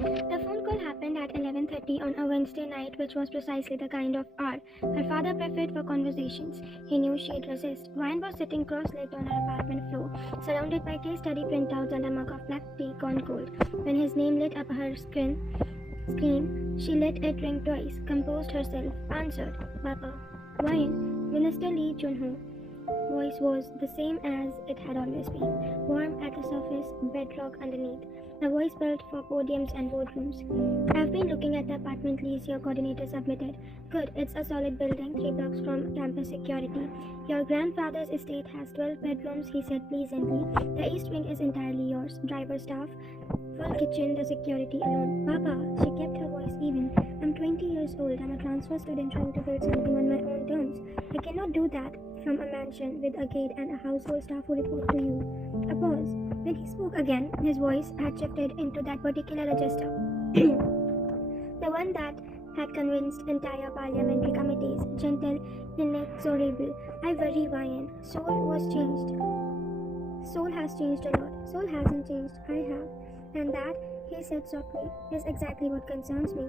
The phone call happened at 11:30 on a Wednesday night, which was precisely the kind of hour her father preferred for conversations. He knew she'd resist. Ryan was sitting cross-legged on her apartment floor, surrounded by case study printouts and a mug of black tea gone cold. When his name lit up her screen, she let it ring twice, composed herself, answered, "Papa." Ryan, Minister Lee Junho voice was the same as it had always been, warm at the surface, bedrock underneath. A voice built for podiums and boardrooms. "I've been looking at the apartment lease your coordinator submitted. Good, it's a solid building, 3 blocks from campus security. Your grandfather's estate has 12 bedrooms, he said pleasantly. The east wing is entirely yours. Driver staff, full kitchen, the security alone. Papa," she kept her voice even. "I'm 20 years old. I'm a transfer student trying to build something on my own terms. I cannot do that from a mansion with a gate and a household staff who report to you." A pause. When he spoke again, his voice had shifted into that particular register. The one that had convinced entire parliamentary committees, gentle, inexorable. "I worry, Ryan. Soul has changed a lot. Soul hasn't changed. I have. And that," he said softly, "is exactly what concerns me."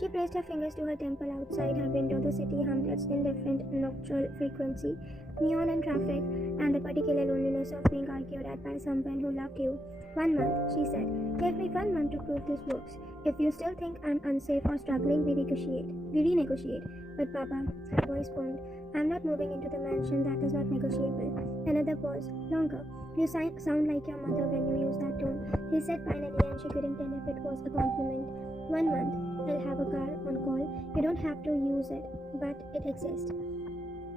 She placed her fingers to her temple. Outside her window, the city hummed its indifferent nocturnal frequency, neon and traffic, and the particular loneliness of being argued at by someone who loved you. "1 month," she said. "Give me 1 month to prove this works. If you still think I'm unsafe or struggling, we negotiate. We renegotiate." "But Papa," her voice boomed, "I'm not moving into the mansion. That is not negotiable." Another pause. Longer. "You sound like your mother when you use that tone," he said finally, and she couldn't tell if it was a compliment. "1 month. I'll have a car on call. You don't have to use it, but it exists."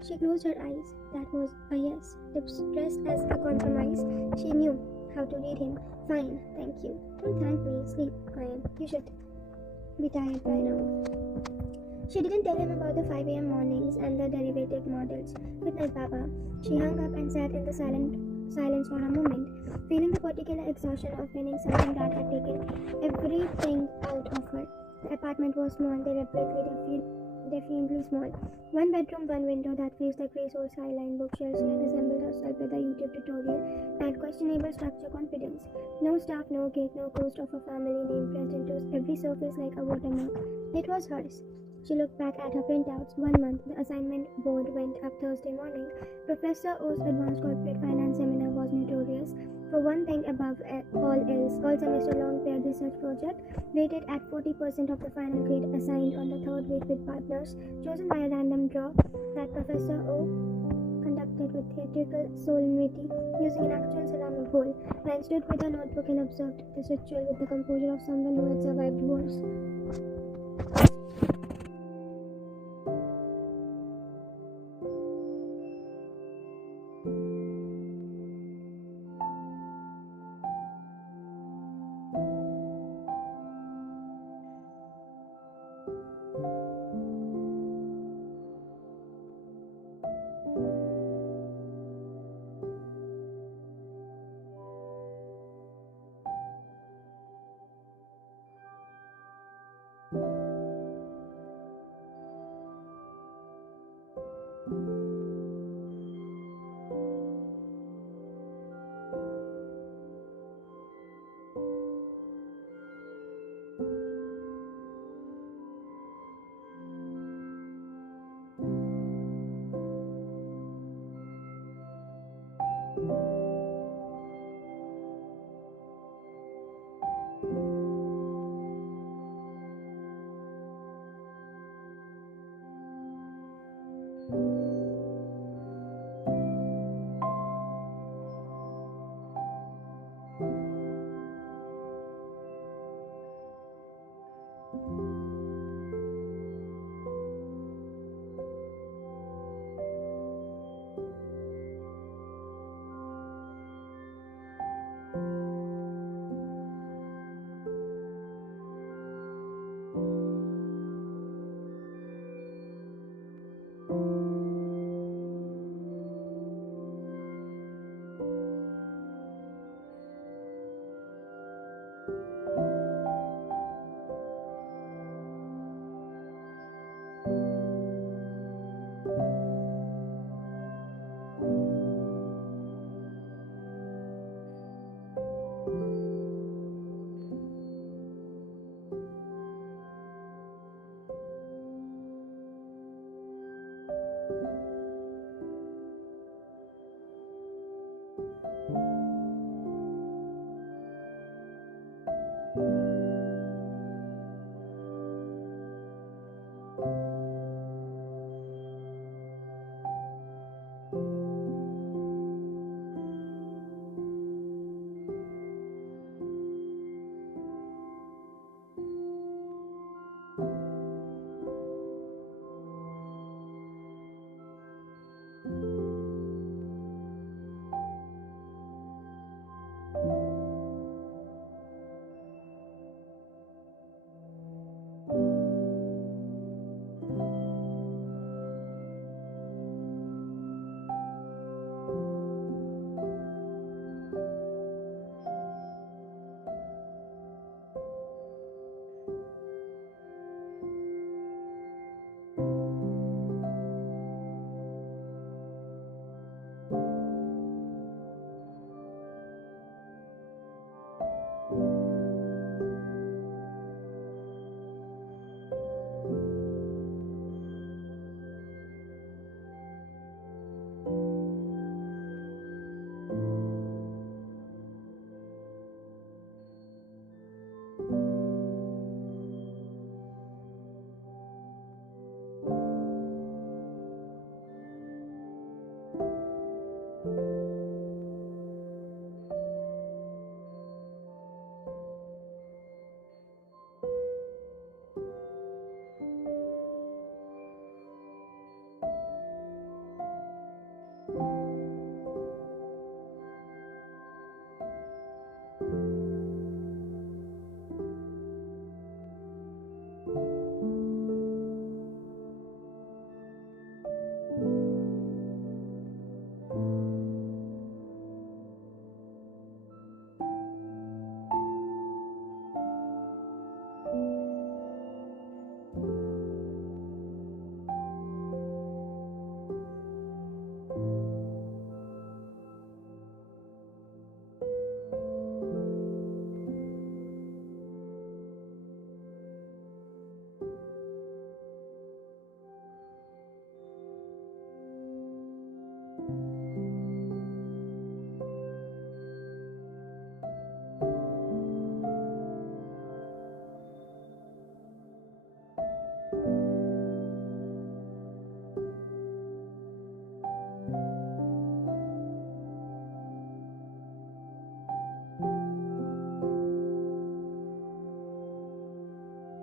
She closed her eyes. That was a yes. Dressed as a compromise. She knew how to read him. "Fine, thank you." "Don't thank me. Sleep, Ryan. You should be tired by now." She didn't tell him about the 5 a.m. mornings and the derivative models. "Good night, Papa." She hung up and sat in the silence for a moment, feeling the particular exhaustion of winning something that had taken everything out of her. The apartment was small, deliberately defiantly small. 1 bedroom, 1 window, that faced the grey soul skyline. Bookshelves. She had assembled herself with a YouTube tutorial and questionable structure confidence. No staff, no gate, no ghost of a family name pressed into every surface like a watermark. It was hers. She looked back at her printouts. 1 month. The assignment board went up Thursday morning. Professor O's advanced corporate finance seminar was notorious for one thing above all else. All semester long paired research project, weighted at 40% of the final grade, assigned on the third week with partners chosen by a random draw that Professor O conducted with theatrical solemnity, using an actual ceramic bowl. Ryan stood with a notebook and observed this ritual with the composure of someone who had survived wars.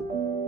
you.